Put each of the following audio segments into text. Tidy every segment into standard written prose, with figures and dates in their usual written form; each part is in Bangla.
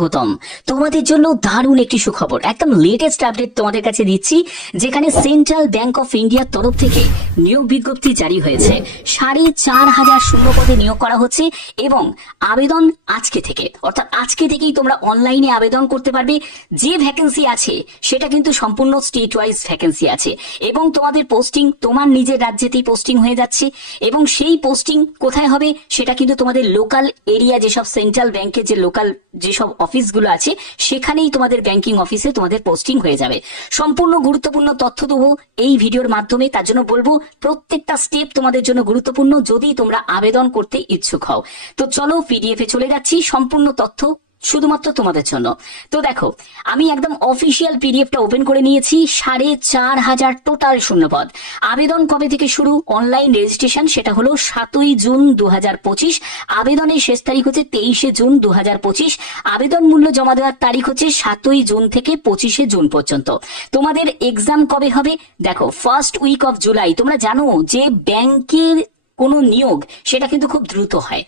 গৌতম, তোমাদের জন্য দারুণ একটি সুখবর, একদম লেটেস্ট আপডেট তোমাদের কাছে দিচ্ছি, যেখানে সেন্ট্রাল ব্যাংক অফ ইন্ডিয়ার তরফ থেকে নিয়োগ বিজ্ঞপ্তি জারি হয়েছে। 4,500 শূন্যপদে নিয়োগ করা হচ্ছে এবং আবেদন আজকে থেকে, অর্থাৎ আজকে থেকেই তোমরা অনলাইনে আবেদন করতে পারবে। যে ভ্যাকেন্সি আছে সেটা কিন্তু সম্পূর্ণ স্টেট ওয়াইজ ভ্যাকেন্সি আছে এবং তোমাদের পোস্টিং তোমার নিজের রাজ্যেতেই পোস্টিং হয়ে যাচ্ছে এবং সেই পোস্টিং কোথায় হবে সেটা কিন্তু তোমাদের লোকাল এরিয়া, যেসব সেন্ট্রাল ব্যাংকের যে লোকাল যেসব অফিসগুলো আছে সেখানেই তোমাদের ব্যাংকিং অফিসে তোমাদের পোস্টিং হয়ে যাবে। সম্পূর্ণ গুরুত্বপূর্ণ তথ্য দেবো এই ভিডিওর মাধ্যমে, তার জন্য বলবো প্রত্যেকটা স্টেপ তোমাদের জন্য গুরুত্বপূর্ণ যদি তোমরা আবেদন করতে ইচ্ছুক হও। তো চলো পিডিএফ এ চলে যাচ্ছি, সম্পূর্ণ তথ্য শুধুমাত্র তোমাদের জন্য। তো দেখো, আমি একদম অফিসিয়াল পিডিএফটা ওপেন করে নিয়েছি। 4,500 টোটাল শূন্যপদ। আবেদন কবে থেকে শুরু? অনলাইন রেজিস্ট্রেশন সেটা হলো 7ই জুন 2025। আবেদনের শেষ তারিখ হচ্ছে 23শে জুন 2025। আবেদন মূল্য জমা দেওয়ার তারিখ হচ্ছে 7ই জুন থেকে 25শে জুন পর্যন্ত। তোমাদের এক্সাম কবে হবে? দেখো, ফার্স্ট উইক অফ জুলাই। তোমরা জানো যে ব্যাংকের কোনো নিয়োগ সেটা কিন্তু খুব দ্রুত হয়।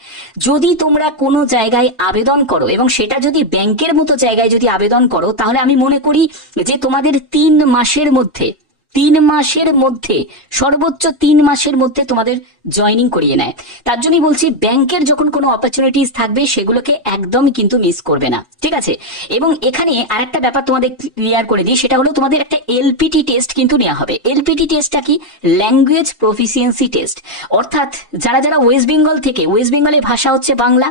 যদি তোমরা কোনো জায়গায় আবেদন করো এবং সেটা যদি ব্যাংকের মতো জায়গায় যদি আবেদন করো, তাহলে আমি মনে করি যে তোমাদের 3 মাসের মধ্যে সর্বোচ্চ 3 মাসের মধ্যে তোমাদের জয়েনিং করিয়ে নেয়। তার জন্যই বলছি ব্যাংকের যখন কোনো অপরচুনিটিস থাকবে সেগুলোকে একদম কিন্তু মিস করবে না, ঠিক আছে? এবং এখানে আরেকটা ব্যাপার তোমাদের ক্লিয়ার করে দিই, সেটা হলো তোমাদের একটা এলপিটি টেস্ট কিন্তু নেওয়া হবে। এলপিটি টেস্টটা কি? Language proficiency test. অর্থাৎ যারা যারা ওয়েস্ট বেঙ্গল থেকে, ওয়েস্ট বেঙ্গলের ভাষা হচ্ছে বাংলা,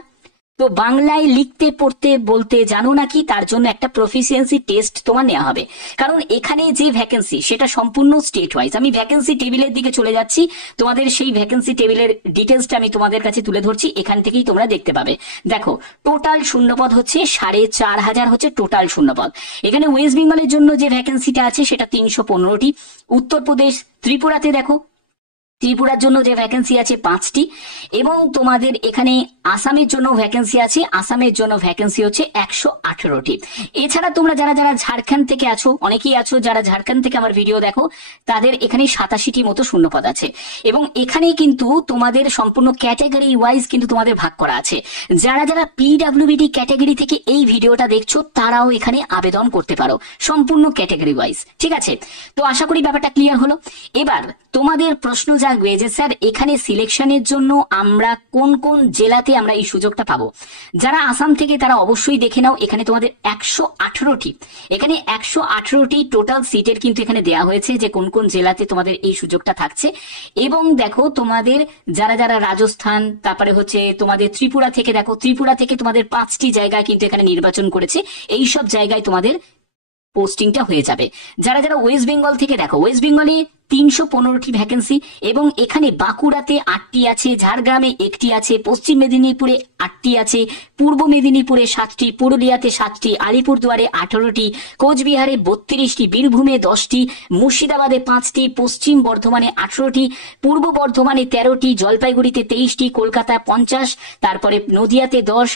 তো বাংলায় লিখতে পড়তে বলতে জানো নাকি, তার জন্য একটা প্রফিসিয়েন্সি টেস্ট তোমার নেওয়া হবে। কারণ এখানে যে ভ্যাকেন্সি সেটা সম্পূর্ণ স্টেট ওয়াইজ। আমি ভ্যাকেন্সি টেবিলের দিকে চলে যাচ্ছি, তোমাদের সেই ভ্যাকেন্সি টেবিলের ডিটেলসটা আমি তোমাদের কাছে তুলে ধরছি, এখান থেকেই তোমরা দেখতে পাবে। দেখো, টোটাল শূন্যপদ হচ্ছে 4,500 হচ্ছে টোটাল শূন্যপদ। এখানে ওয়েস্ট বেঙ্গলের জন্য যে ভ্যাকেন্সিটা আছে সেটা 315টি। উত্তরপ্রদেশ, ত্রিপুরাতে দেখো, ত্রিপুরার জন্য যে ভ্যাকেন্সি আছে 5টি এবং তোমাদের এখানে আসামের জন্য ভ্যাকেন্সি আছে, আসামের জন্য ভ্যাকেন্সি হচ্ছে 118টি। এছাড়া তোমরা যারা যারা ঝাড়খণ্ড থেকে আছো, অনেকেই আছো যারা ঝাড়খণ্ড থেকে আমার ভিডিও দেখো, তাদের এখানে 87টি মতো শূন্যপদ আছে এবং এখানে কিন্তু তোমাদের সম্পূর্ণ ক্যাটাগরি ওয়াইজ কিন্তু তোমাদের ভাগ করা আছে। যারা যারা পিডব্লিউবিডি ক্যাটাগরি থেকে এই ভিডিওটা দেখছো তারাও এখানে আবেদন করতে পারো, সম্পূর্ণ ক্যাটাগরি ওয়াইজ, ঠিক আছে? তো আশা করি ব্যাপারটা ক্লিয়ার হলো। এবার তোমাদের প্রশ্ন জাগবে যে স্যার এখানে সিলেকশনের জন্য আমরা কোন কোন জেলাতে আমরা এই সুযোগটা পাবো। যারা আসাম থেকে তারা অবশ্যই দেখে নাও, এখানে তোমাদের 118টি টোটাল সিটের কিন্তু এখানে দেয়া হয়েছে যে কোন কোন জেলাতে তোমাদের এই সুযোগটা থাকছে। এবং দেখো তোমাদের যারা যারা রাজস্থান, তারপরে হচ্ছে তোমাদের ত্রিপুরা থেকে, দেখো ত্রিপুরা থেকে তোমাদের 5টি জায়গায় কিন্তু এখানে নির্বাচন করেছে, এই সব জায়গায় তোমাদের পোস্টিংটা হয়ে যাবে। যারা যারা ওয়েস্ট বেঙ্গল থেকে, দেখো ওয়েস্ট বেঙ্গলে 315টি ভ্যাকেন্সি এবং এখানে বাঁকুড়াতে 8টি আছে, ঝাড়গ্রামে 1টি আছে, পশ্চিম মেদিনীপুরে 8টি আছে, পূর্ব মেদিনীপুরে 7টি, পুরুলিয়াতে 7টি, আলিপুরদুয়ারে 18টি, কোচবিহারে 32টি, বীরভূমে 10টি, মুর্শিদাবাদে 5টি, পশ্চিম বর্ধমানে 18টি, পূর্ব বর্ধমানে 13টি, জলপাইগুড়িতে 23টি, কলকাতা 50, তারপরে নদিয়াতে 10,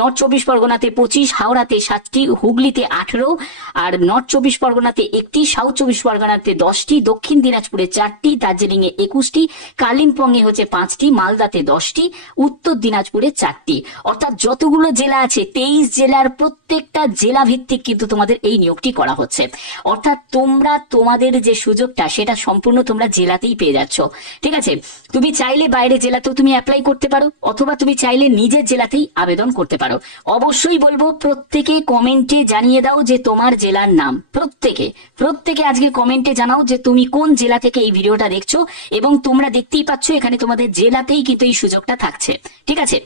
নর্থ 24 পরগনাতে 25, হাওড়াতে 7টি, হুগলিতে 18, আর নর্থ 24 পরগনাতে 1টি, সাউথ 24 পরগনাতে 10টি, দক্ষিণ দিনাজপুরে 4টি, দার্জিলিং এ 21টি, কালিম্পংয়ে হচ্ছে 5টি, মালদাতে 10টি, উত্তর দিনাজপুরে 4টি। অর্থাৎ যতগুলো জেলা আছে 23 জেলার প্রত্যেকটা জেলা ভিত্তিক কিন্তু তোমাদের এই নিয়োগটি করা হচ্ছে। অর্থাৎ তোমরা তোমাদের যে সুযোগটা সেটা সম্পূর্ণ তোমরা জেলাতেই পেয়ে যাচ্ছ, ঠিক আছে? তুমি চাইলে বাইরে জেলাতেও তুমি অ্যাপ্লাই করতে পারো, অথবা তুমি চাইলে নিজের জেলাতেই আবেদন করতে পারো। অবশ্যই বলবো প্রত্যেকে কমেন্টে জানিয়ে দাও যে তোমার জেলার নাম। প্রত্যেকে আজকে কমেন্টে জানাও যে তুমি কোন জেলা থেকে এই ভিডিওটা দেখছো এবং তোমরা দেখতেই পাচ্ছ এখানে তোমাদের জেলাতেই কিন্তু এই সুযোগটা থাকছে, ঠিক আছে?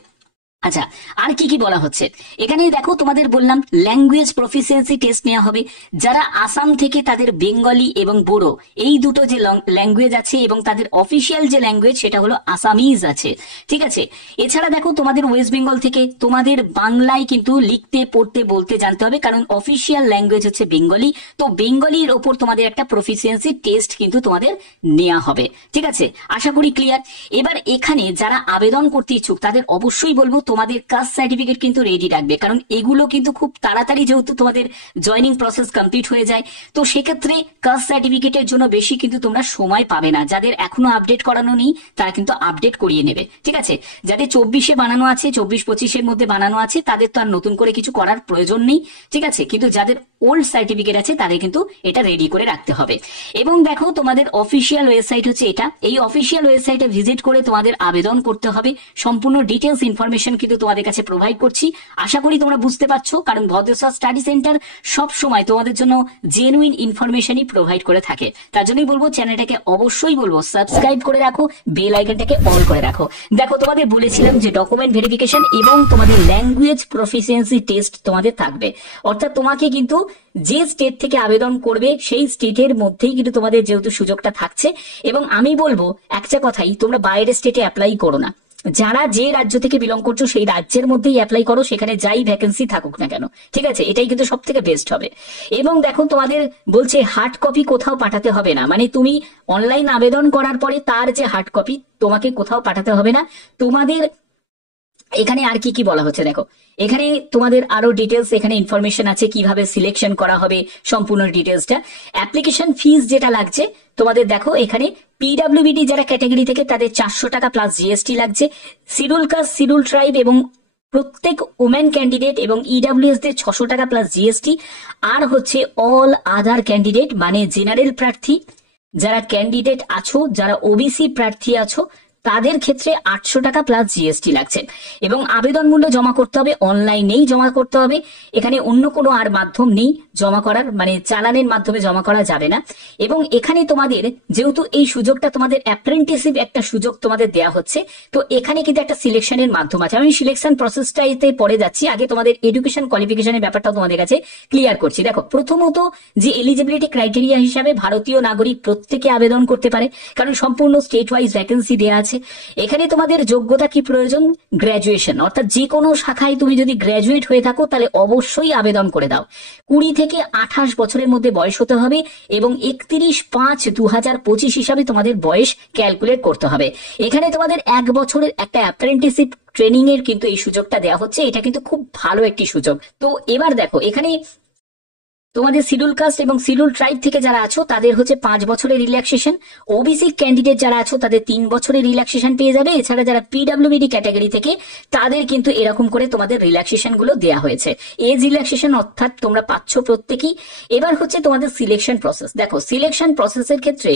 আচ্ছা, আর কি কি বলা হচ্ছে এখানে দেখো, তোমাদের বললাম ল্যাঙ্গুয়েজ প্রফিসিয়েন্সি টেস্ট নেওয়া হবে। যারা আসাম থেকে তাদের বেঙ্গলি এবং বোড়ো এই দুটো যে ল্যাঙ্গুয়েজ আছে এবং তাদের অফিসিয়াল যে ল্যাঙ্গুয়েজ সেটা হলো আসামিজ আছে, ঠিক আছে? এছাড়া দেখো তোমাদের ওয়েস্ট বেঙ্গল থেকে তোমাদের বাংলায় কিন্তু লিখতে পড়তে বলতে জানতে হবে, কারণ অফিসিয়াল ল্যাঙ্গুয়েজ হচ্ছে বেঙ্গলি। তো বেঙ্গলির ওপর তোমাদের একটা প্রফিসিয়েন্সি টেস্ট কিন্তু তোমাদের নেওয়া হবে, ঠিক আছে? আশা করি ক্লিয়ার। এবার এখানে যারা আবেদন করতে ইচ্ছুক তাদের অবশ্যই বলবো তোমাদের কাস্ট সার্টিফিকেট কিন্তু রেডি রাখবে, কারণ এগুলো কিন্তু খুব তাড়াতাড়ি যেহেতু তোমাদের জয়নিং প্রসেস কমপ্লিট হয়ে যায়, তো সেক্ষেত্রে কাস্ট সার্টিফিকেটের জন্য বেশি কিন্তু তোমরা সময় পাবে না। যাদের এখনো আপডেট করানো নেই তারা কিন্তু আপডেট করিয়ে নেবে, ঠিক আছে। যাদের 24-এ বানানো আছে, 24-25-এর মধ্যে বানানো আছে, তাদের তো আর নতুন করে কিছু করার প্রয়োজন নেই, ঠিক আছে। কিন্তু যাদের ওল্ড সার্টিফিকেট আছে তাদের কিন্তু এটা রেডি করে রাখতে হবে। এবং দেখো তোমাদের অফিসিয়াল ওয়েবসাইট হচ্ছে এটা, এই অফিসিয়াল ওয়েবসাইটে ভিজিট করে তোমাদের আবেদন করতে হবে। সম্পূর্ণ ডিটেলস ইনফরমেশন কিন্তু তোমাদের কাছে প্রোভাইড করছি, আশা করি তোমরা বুঝতে পারছো, কারণ ভদ্রসর স্টাডি সেন্টার সব সময় তোমাদের জন্য জেনুইন ইনফরমেশনই প্রোভাইড করে থাকে। তার জন্যই বলবো চ্যানেলটাকে অবশ্যই বলবো সাবস্ক্রাইব করে রাখো, বেল আইকনটাকে অল করে রাখো। দেখো তোমাদের বলেছিলাম যে ডকুমেন্ট ভেরিফিকেশন এবং তোমাদের ল্যাঙ্গুয়েজ প্রফিসিয়েন্সি টেস্ট তোমাদের থাকবে, অর্থাৎ তোমাকে কিন্তু যে স্টেট থেকে আবেদন করবে সেই স্টেটের মধ্যেই কিন্তু তোমাদের যেহেতু সুযোগটা থাকছে। এবং আমি বলবো একটা কথাই, তোমরা বাইরের স্টেটে অ্যাপ্লাই করো না, যারা যে রাজ্য থেকে বিলং করছো সেই রাজ্যের মধ্যেই অ্যাপ্লাই করো, সেখানে যাই ভ্যাকেন্সি থাকুক না কেন, ঠিক আছে। এটাই কিন্তু সব থেকে বেস্ট হবে। এবং দেখো তোমাদের বলছে হার্ড কপি কোথাও পাঠাতে হবে না, মানে তুমি অনলাইন আবেদন করার পরে তার যে হার্ড কপি তোমাকে কোথাও পাঠাতে হবে না। তোমাদের এখানে আর কি কি বলা হচ্ছে দেখো, এখানে তোমাদের আরো ডিটেলস এখানে ইনফরমেশন আছে কিভাবে সিলেকশন করা হবে, সম্পূর্ণ ডিটেলসটা। অ্যাপ্লিকেশন ফিস যেটা লাগছে তোমাদের দেখো এখানে পিডব্লিউবিডি যারা ক্যাটাগরি থেকে তাদের 400 টাকা প্লাস জিএসটি লাগছে। শিডিউল কাস্ট, শিডিউল ট্রাইব এবং প্রত্যেক ওমেন ক্যান্ডিডেট এবং ইডব্লিউএস দের 600 টাকা প্লাস জিএসটি। আর হচ্ছে অল আদার ক্যান্ডিডেট মানে জেনারেল প্রার্থী যারা ক্যান্ডিডেট আছো, যারা ওবিসি প্রার্থী আছো, তাদের ক্ষেত্রে 800 টাকা প্লাস জিএসটি লাগছে। এবং আবেদন মূল্য জমা করতে হবে, অনলাইনেই জমা করতে হবে, এখানে অন্য কোনো আর মাধ্যম নেই জমা করার, মানে চালানের মাধ্যমে জমা করা যাবে না। এবং এখানে তোমাদের যেহেতু এই সুযোগটা তোমাদের অ্যাপ্রেন্টিসশিপ একটা সুযোগ তোমাদের দেওয়া হচ্ছে, তো এখানে কিন্তু একটা সিলেকশনের মাধ্যম আছে। আমি সিলেকশন প্রসেসটাতে পরে যাচ্ছি, আগে তোমাদের এডুকেশন কোয়ালিফিকেশনের ব্যাপারটাও তোমাদের কাছে ক্লিয়ার করছি। দেখো প্রথমত যে এলিজিবিলিটি ক্রাইটেরিয়া হিসাবে ভারতীয় নাগরিক প্রত্যেকে আবেদন করতে পারে, কারণ সম্পূর্ণ স্টেট ওয়াইজ ভ্যাকেন্সি দেওয়া আছে। এখানে তোমাদের যোগ্যতা কি প্রয়োজন, গ্র্যাজুয়েশন, অর্থাৎ যে কোনো শাখায় তুমি যদি গ্র্যাজুয়েট হয়ে থাকো তাহলে অবশ্যই আবেদন করে দাও। 20 থেকে 28 বছরের মধ্যে বয়স হতে হবে এবং 31/5/2025 হিসাবে তোমাদের বয়স ক্যালকুলেট করতে হবে। এখানে তোমাদের 1 বছরের একটা অ্যাপ্রেন্টিসশিপ ট্রেনিং এর কিন্তু এই সুযোগটা দেওয়া হচ্ছে, এটা কিন্তু খুব ভালো একটি সুযোগ। তো এবার দেখো এখানে তোমাদের শিডিউল কাস্ট এবং শিডিউল ট্রাইব থেকে যারা আছো তাদের হচ্ছে 5 বছরের রিল্যাক্সেশন, ওবিসি ক্যান্ডিডেট যারা আছো তাদের 3 বছরের রিল্যাক্সেশন পেয়ে যাবে। এছাড়া যারা পিডব্লিউবিডি ক্যাটাগরি থেকে তাদের কিন্তু এরকম করে তোমাদের রিল্যাক্সেশন গুলো দেওয়া হয়েছে, এজ রিল্যাক্সেশন অর্থাৎ তোমরা পাচ্ছ প্রত্যেকেই। এবার হচ্ছে তোমাদের সিলেকশন প্রসেস। দেখো সিলেকশন প্রসেসের ক্ষেত্রে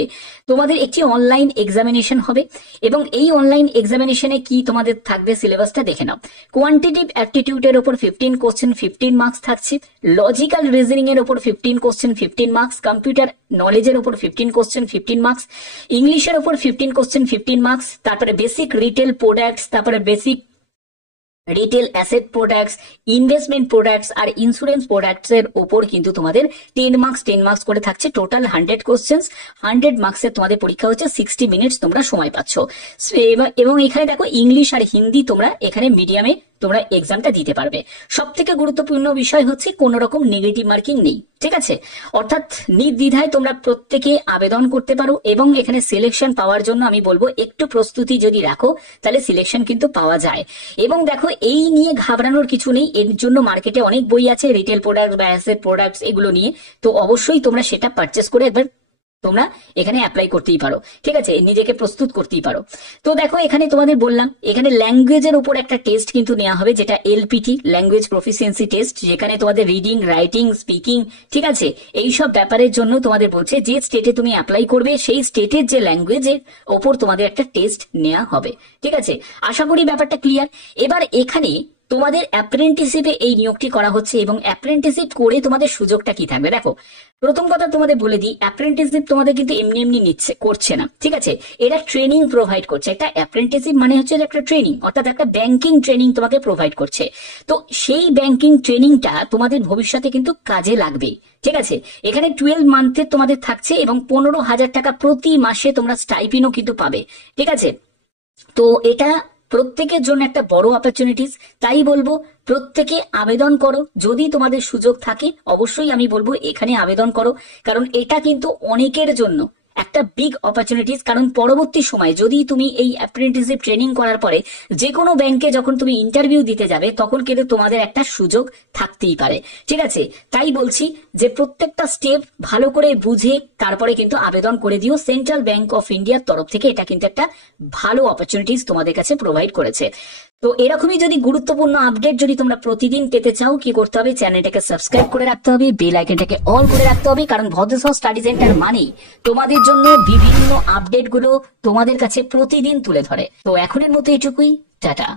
তোমাদের একটি অনলাইন এক্সামিনেশন হবে এবং এই অনলাইন এক্সামিনেশনে কি তোমাদের থাকবে সিলেবাসটা দেখে নাও। কোয়ান্টিটিভ অ্যাপটিটিউডের উপর 15 কোশ্চেন 15 মার্কস থাকছে, লজিক্যাল রিজনিং এর উপর 15 কোশ্চেন 15 মার্কস, কম্পিউটার নলেজের উপর 15 কোশ্চেন 15 মার্কস, ইংলিশের উপর 15 কোশ্চেন 15 মার্কস, তারপরে বেসিক রিটেল প্রোডাক্টস, তারপরে basic retail asset products, investment products আর ইন্স্যুরেন্স প্রোডাক্টস এর উপর কিন্তু তোমাদের 10 মার্কস করে থাকছে। টোটাল 100 কোশ্চেন্স, 100 মার্কসের তোমাদের পরীক্ষা হচ্ছে, 60 মিনিটস তোমরা সময় পাচ্ছ। এবং এখানে দেখো ইংলিশ আর হিন্দি তোমরা এখানে মিডিয়ামে তোমরা এক্সামটা দিতে পারবে। সব থেকে গুরুত্বপূর্ণ বিষয় হচ্ছে কোনো রকম নেগেটিভ মার্কিং নেই, ঠিক আছে। অর্থাৎ নির্দ্বিধায় তোমরা প্রত্যেকে আবেদন করতে পারো এবং এখানে সিলেকশন পাওয়ার জন্য আমি বলবো একটু প্রস্তুতি যদি রাখো তাহলে সিলেকশন কিন্তু পাওয়া যায়। এবং দেখো এই নিয়ে ঘাবড়ানোর কিছু নেই, এর জন্য মার্কেটে অনেক বই আছে রিটেল প্রোডাক্ট বা অ্যাসেট প্রোডাক্টস এগুলো নিয়ে, তো অবশ্যই তোমরা সেটা পারচেস করে একবার তোমরা এখানে অ্যাপ্লাই করতেই পারো, ঠিক আছে, নিজেকে প্রস্তুত করতেই পারো। তো দেখো এখানে তোমাদের বললাম এখানে ল্যাঙ্গুয়েজের উপর একটা টেস্ট কিন্তু নেওয়া হবে, যেটা এলপিটি ল্যাঙ্গুয়েজ প্রফিসিয়েন্সি টেস্ট, যেখানে তোমাদের রিডিং, রাইটিং, স্পিকিং, ঠিক আছে, এইসব ব্যাপারের জন্য তোমাদের বলছে যে স্টেটে তুমি অ্যাপ্লাই করবে সেই স্টেটের যে ল্যাঙ্গুয়েজের ওপর তোমাদের একটা টেস্ট নেওয়া হবে, ঠিক আছে। আশা করি ব্যাপারটা ক্লিয়ার। এবার এখানে তোমাদের অ্যাপ্রেন্টিসশিপে এই নিয়োগটি করা হচ্ছে এবং অ্যাপ্রেন্টিসশিপ করে তোমাদের সুযোগটা কি থাকবে। দেখো প্রথম কথা তোমাদের বলে দিই, অ্যাপ্রেন্টিসশিপ তোমাদের কিন্তু এমনি এমনি করছে না, ঠিক আছে, এরা ট্রেনিং প্রোভাইড করছে। একটা অ্যাপ্রেন্টিসশিপ মানে হচ্ছে একটা ট্রেনিং, অর্থাৎ একটা ব্যাংকিং ট্রেনিং তোমাকে প্রোভাইড করছে। তো সেই ব্যাংকিং ট্রেনিংটা তোমাদের ভবিষ্যতে কিন্তু কাজে লাগবে, ঠিক আছে। এখানে 12 মান্থের তোমাদের থাকছে এবং 15,000 টাকা প্রতি মাসে তোমরা স্টাইপিনও কিন্তু পাবে, ঠিক আছে। তো এটা প্রত্যেকের জন্য একটা বড় অপরচুনিটিস, তাই বলবো প্রত্যেকে আবেদন করো। যদি তোমাদের সুযোগ থাকে অবশ্যই আমি বলবো এখানে আবেদন করো, কারণ এটা কিন্তু অনেকের জন্য একটা বিগ অপরচুনিটিস। কারণ পরবর্তী সময় যদি তুমি এই অ্যাপ্রেন্টিসশিপ ট্রেনিং করার পরে যে কোনো ব্যাংকে যখন তুমি ইন্টারভিউ দিতে যাবে তখন কিন্তু তোমাদের একটা সুযোগ থাকতেই পারে। ঠিক আছে, তাই বলছি যে প্রত্যেকটা স্টেপ ভালো করে বুঝে তারপরে কিন্তু আবেদন করে দিও। সেন্ট্রাল ব্যাংক অফ ইন্ডিয়ার তরফ থেকে এটা কিন্তু একটা ভালো অপরচুনিটিস তোমাদের কাছে প্রোভাইড করেছে। তো এরকমই যদি গুরুত্বপূর্ণ আপডেট যদি তোমরা প্রতিদিন পেতে চাও, কি করতে হবে, চ্যানেলটাকে সাবস্ক্রাইব করে রাখতে হবে, বেল আইকনটাকে অল করে রাখতে হবে। কারণ ভদ্রসহ স্টাডি সেন্টার মানেই তোমাদের জন্য বিভিন্ন আপডেট গুলো তোমাদের কাছে প্রতিদিন তুলে ধরে। তো এখনের মতো এটুকুই, টাটা।